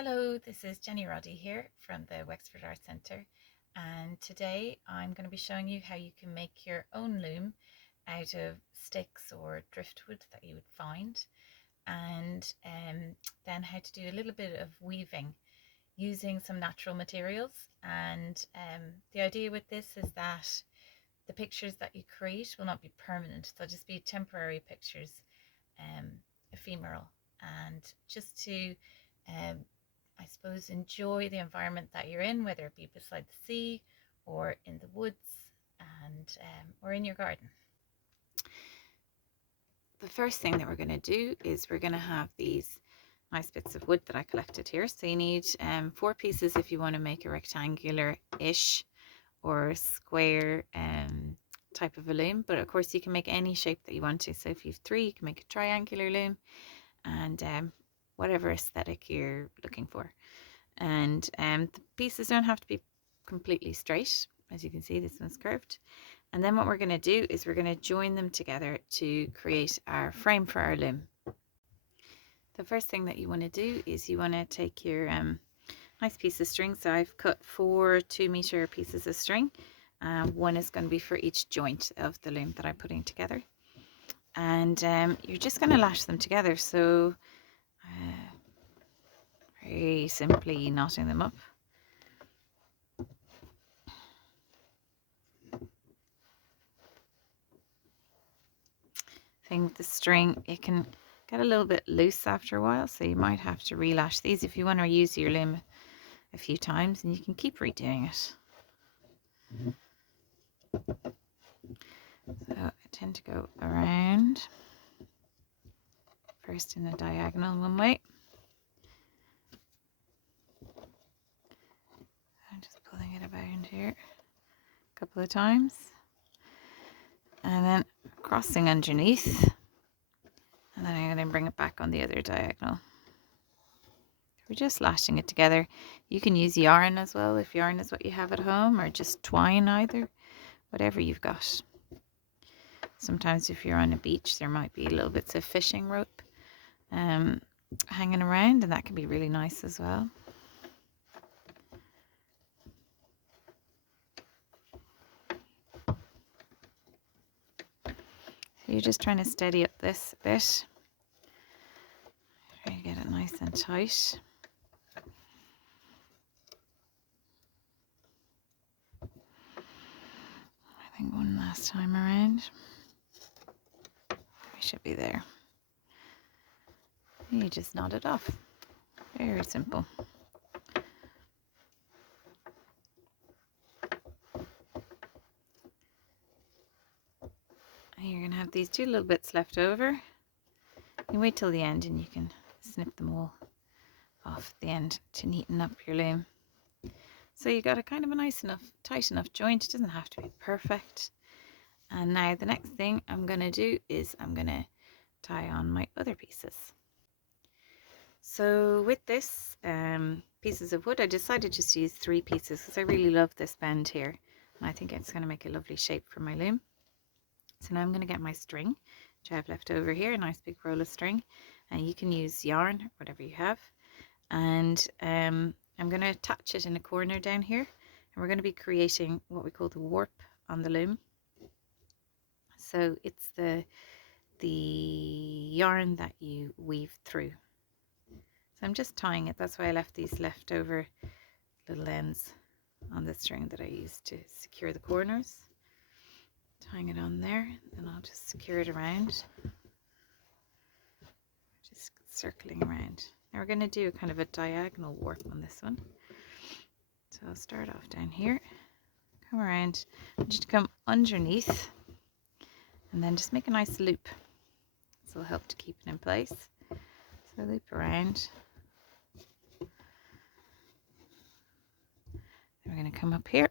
Hello, this is Jenny Roddy here from the Wexford Art Centre, and today I'm going to be showing you how you can make your own loom out of sticks or driftwood that you would find, and then how to do a little bit of weaving using some natural materials. And the idea with this is that the pictures that you create will not be permanent, they'll just be temporary pictures, ephemeral, and just to I suppose enjoy the environment that you're in, whether it be beside the sea or in the woods and or in your garden. The first thing that we're going to do is we're going to have these nice bits of wood that I collected here. So you need 4 pieces if you want to make a rectangular-ish or square type of a loom, but of course you can make any shape that you want to. So if you have 3, you can make a triangular loom, and whatever aesthetic you're looking for. And the pieces don't have to be completely straight. As you can see, this one's curved. And then what we're going to do is we're going to join them together to create our frame for our loom. The first thing that you want to do is you want to take your nice piece of string. So I've cut 4 2-meter pieces of string. One is going to be for each joint of the loom that I'm putting together. And you're just going to lash them together. So very simply knotting them up. Thing with the string, it can get a little bit loose after a while, so you might have to relash these if you want to use your loom a few times, and you can keep redoing it. So I tend to go around first in a diagonal one way. I'm just pulling it around here a couple of times, and then crossing underneath, and then I'm going to bring it back on the other diagonal. We're just lashing it together. You can use yarn as well if yarn is what you have at home, or just twine, either, whatever you've got. Sometimes if you're on a beach, there might be little bits of fishing rope hanging around, and that can be really nice as well. So you're just trying to steady up this a bit. Try to get it nice and tight. I think one last time around. We should be there. You just knot it off. Very simple. And you're going to have these 2 little bits left over. You wait till the end and you can snip them all off at the end to neaten up your loom. So you got a kind of a nice enough, tight enough joint. It doesn't have to be perfect. And now the next thing I'm going to do is I'm going to tie on my other pieces. So with this pieces of wood, I decided just to use 3 pieces because I really love this bend here, and I think it's going to make a lovely shape for my loom. So now I'm going to get my string, which I have left over here, a nice big roll of string, and you can use yarn or whatever you have. And I'm going to attach it in a corner down here, and we're going to be creating what we call the warp on the loom. So it's the yarn that you weave through. So I'm just tying it. That's why I left these leftover little ends on the string that I used to secure the corners. Tying it on there, then I'll just secure it around. Just circling around. Now we're going to do a kind of a diagonal warp on this one. So I'll start off down here, come around, just come underneath, and then just make a nice loop. This will help to keep it in place. So loop around. We're going to come up here.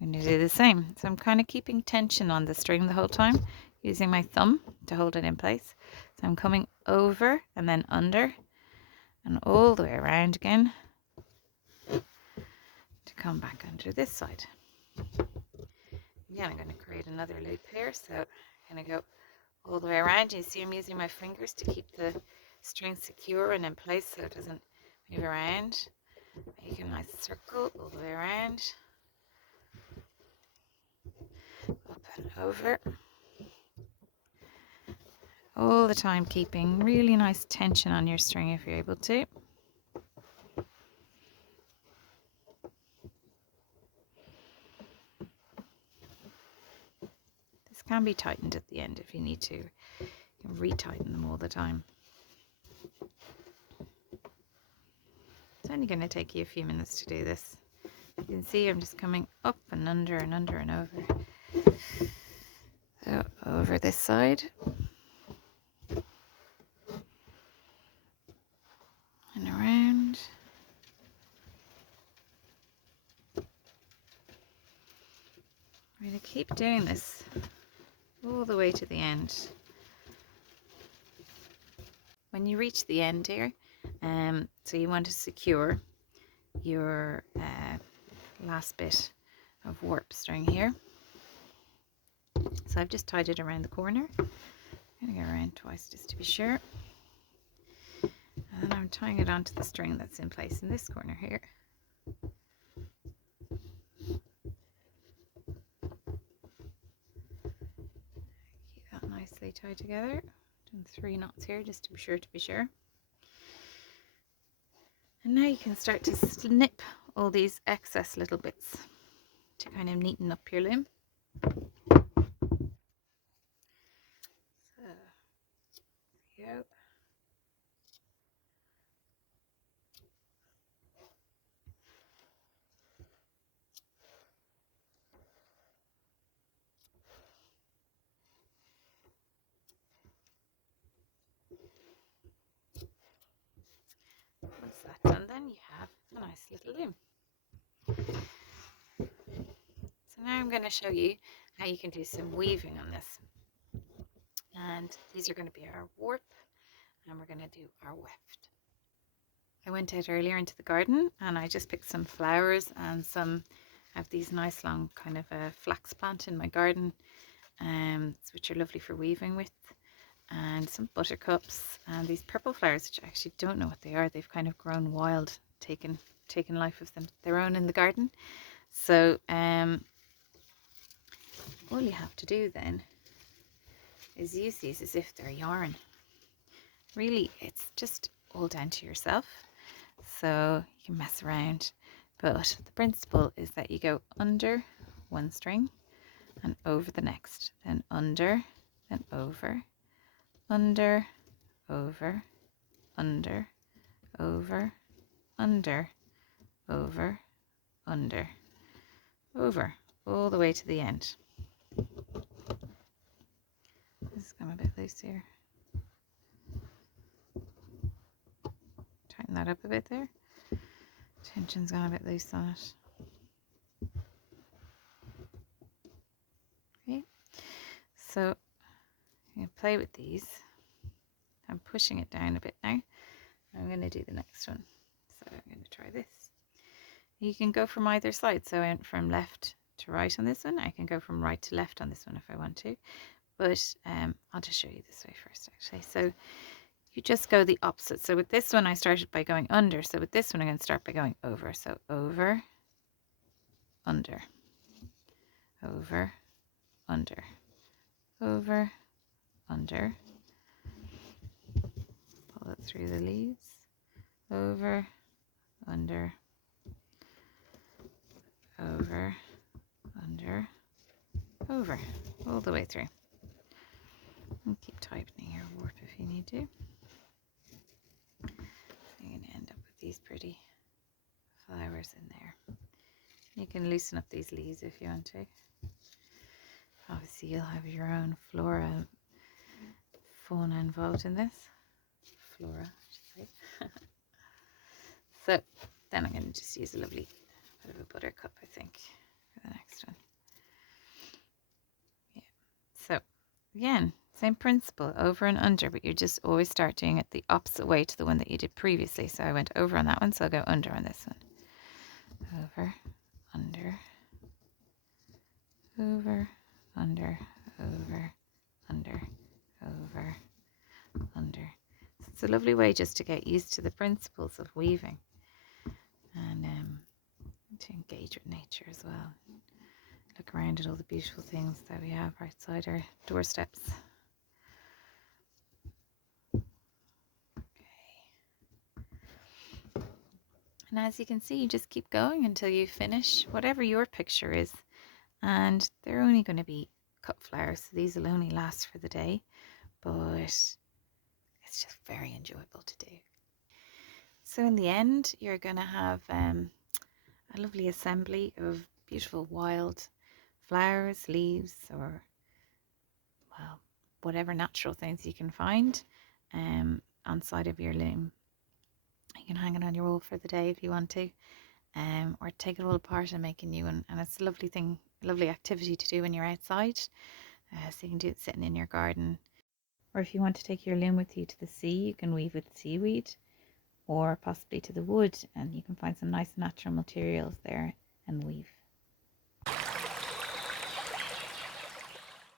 I'm going to do the same. So I'm kind of keeping tension on the string the whole time, using my thumb to hold it in place. So I'm coming over and then under and all the way around again to come back under this side. Again, I'm going to create another loop here. So I'm going to go all the way around. You see I'm using my fingers to keep the string secure and in place so it doesn't move around, make a nice circle all the way around, up and over, all the time keeping really nice tension on your string if you're able to. This can be tightened at the end if you need to. You can retighten them all the time. It's only going to take you a few minutes to do this. You can see I'm just coming up and under and under and over. So over this side. And around. I'm going to keep doing this all the way to the end. When you reach the end here, so you want to secure your last bit of warp string here. So I've just tied it around the corner. I'm going to go around twice just to be sure. And then I'm tying it onto the string that's in place in this corner here. Keep that nicely tied together. Doing 3 knots here just to be sure. And now you can start to snip all these excess little bits to kind of neaten up your loom. So, there we go. Once that's done, then you have a nice little loom. So now I'm going to show you how you can do some weaving on this. And these are going to be our warp, and we're going to do our weft. I went out earlier into the garden and I just picked some flowers and some of these nice long kind of a flax plant in my garden, which are lovely for weaving with, and some buttercups and these purple flowers, which I actually don't know what they are. They've kind of grown wild, taken life of their own in the garden. So all you have to do then is use these as if they're yarn. Really, it's just all down to yourself. So you can mess around, but the principle is that you go under one string and over the next, then under, then over, under, over, under, over, under, over, under, over, all the way to the end. This is going a bit loose here. Tighten that up a bit there. Tension's gone a bit loose on it. Okay, so I'm going to play with these. I'm pushing it down a bit now. I'm going to do the next one. So I'm going to try this. You can go from either side. So I went from left to right on this one. I can go from right to left on this one if I want to. But I'll just show you this way first, actually. So you just go the opposite. So with this one, I started by going under. So with this one, I'm going to start by going over. So over, under, over, under, over, under. Pull it through the leaves. Over, under, over, under, over, all the way through. And keep tightening your warp if you need to. So you're going to end up with these pretty flowers in there. You can loosen up these leaves if you want to. Obviously you'll have your own flora, fauna involved in this. Flora, I should say. So then I'm going to just use a lovely bit of a buttercup, I think, for the next one. Yeah. So again, same principle, over and under, but you just always start doing it the opposite way to the one that you did previously. So I went over on that one, so I'll go under on this one. Over, under, over, under, over, under, over, under. So It's a lovely way just to get used to the principles of weaving and to engage with nature as well. Look around at all the beautiful things that we have outside our doorsteps. And as you can see, you just keep going until you finish whatever your picture is. And they're only going to be cut flowers, so these will only last for the day, but it's just very enjoyable to do. So in the end, you're going to have a lovely assembly of beautiful wild flowers, leaves, or, well, whatever natural things you can find on side of your loom. You can hang it on your wall for the day if you want to, or take it all apart and make a new one. And it's a lovely thing, a lovely activity to do when you're outside. So you can do it sitting in your garden. Or if you want to take your loom with you to the sea, you can weave with seaweed, or possibly to the wood, and you can find some nice natural materials there and weave.